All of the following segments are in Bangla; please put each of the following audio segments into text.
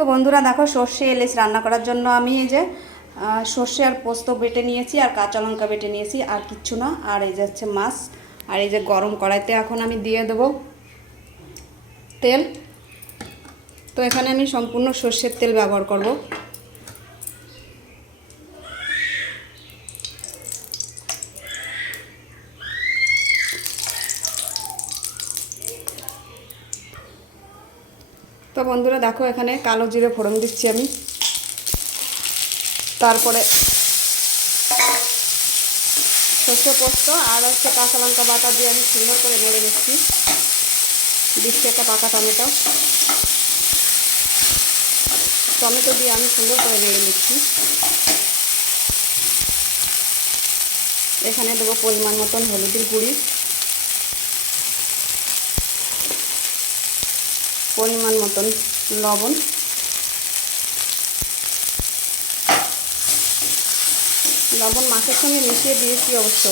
তো বন্ধুরা দেখো সর্ষে এলেচ রান্না করার জন্য আমি এই যে সর্ষে আর পোস্ত বেটে নিয়েছি আর কাঁচা লঙ্কা বেটে নিয়েছি, আর কিচ্ছু না। আর এই যে হচ্ছে মাছ, আর এই যে গরম কড়াইতে এখন আমি দিয়ে দেবো তেল। তো এখানে আমি সম্পূর্ণ সর্ষের তেল ব্যবহার করব। তো বন্ধুরা দেখো এখানে কালো জিরে ফোড়ন দিচ্ছি আমি। তারপরে সর্ষে পোস্ত আর হচ্ছে কাঁচা লঙ্কা বাটা দিয়ে আমি সুন্দর করে নেড়ে নিচ্ছি। দিচ্ছি একটা পাকা টমেটো। টমেটো দিয়ে আমি সুন্দর করে নেড়ে নিচ্ছি। এখানে দেবো পরিমাণ মতন হলুদের গুঁড়ি। পরিমাণ মতন লবণ। লবণ মাছের সঙ্গে মিশিয়ে দিয়েছি অবশ্য,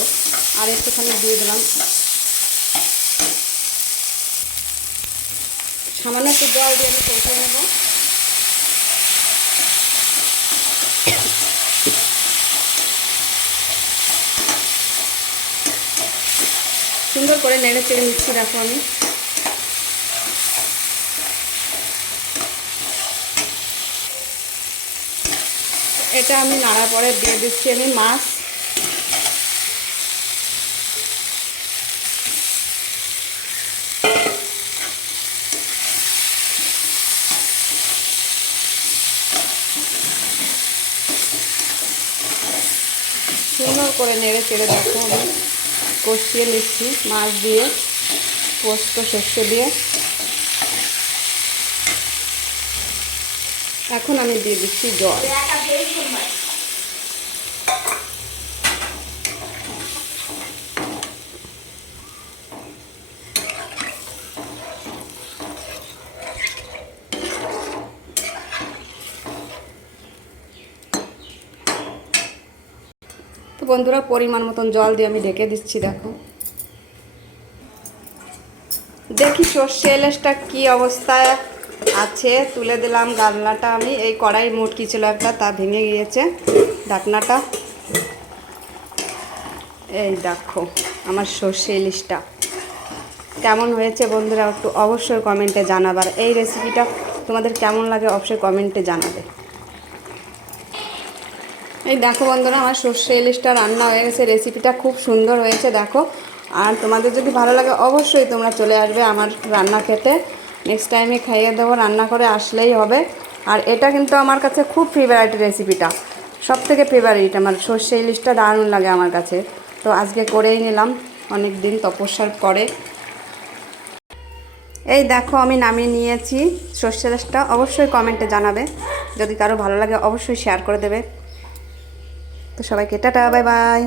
আর একটুখানি দিয়ে দিলাম। সামান্য একটু জল দিয়ে আমি কষিয়ে নেব। সুন্দর করে নেড়ে চেড়ে নিচ্ছি, দেখো আমি। এটা আমি নাড়ার পরে দিয়ে দিচ্ছি আমি মাছ। সুন্দর করে নেড়ে চেড়ে দেখো কষিয়ে নিচ্ছি মাছ দিয়ে, পোস্ত শস্য দিয়ে। এখন আমি দিয়ে দিচ্ছি জল। বন্ধুরা, পরিমাণ মতন জল দিয়ে আমি ঢেকে দিচ্ছি, দেখো। দেখি সর্ষে এলাচটা কি অবস্থায়? আছে, তুলে দিলাম গামলাটা আমি। এই কড়াই মুটকি ছিল একটা, তা ভেঙে গিয়েছে ঢাকনাটা। এই দেখো, আমার সর্ষে ইলিশটা। কেমন হয়েছে বন্ধুরা একটু অবশ্যই কমেন্টে জানাবার। এই রেসিপিটা তোমাদের কেমন লাগে অবশ্যই কমেন্টে জানাবে। এই দেখো বন্ধুরা, আমার সর্ষে ইলিশটা রান্না হয়ে গেছে। রেসিপিটা খুব সুন্দর হয়েছে, দেখো। আর তোমাদের যদি ভালো লাগে অবশ্যই তোমরা চলে আসবে আমার রান্না খেতে। নেক্সট টাইমে খাইয়ে দেবো, রান্না করে আসলেই হবে। আর এটা কিন্তু আমার কাছে খুব ফেভারিট রেসিপিটা সব থেকে ফেভারিট আমার সর্ষে ইলিশটা দারুণ লাগে আমার কাছে। তো আজকে করেই নিলাম অনেক দিন তপস্যার পরে। এই দেখো, আমি নামিয়ে নিয়েছি সর্ষে ইলিশটা। অবশ্যই কমেন্টে জানাবে। যদি কারও ভালো লাগে, অবশ্যই শেয়ার করে দেবে। তো সবাইকে টাটা বাই বাই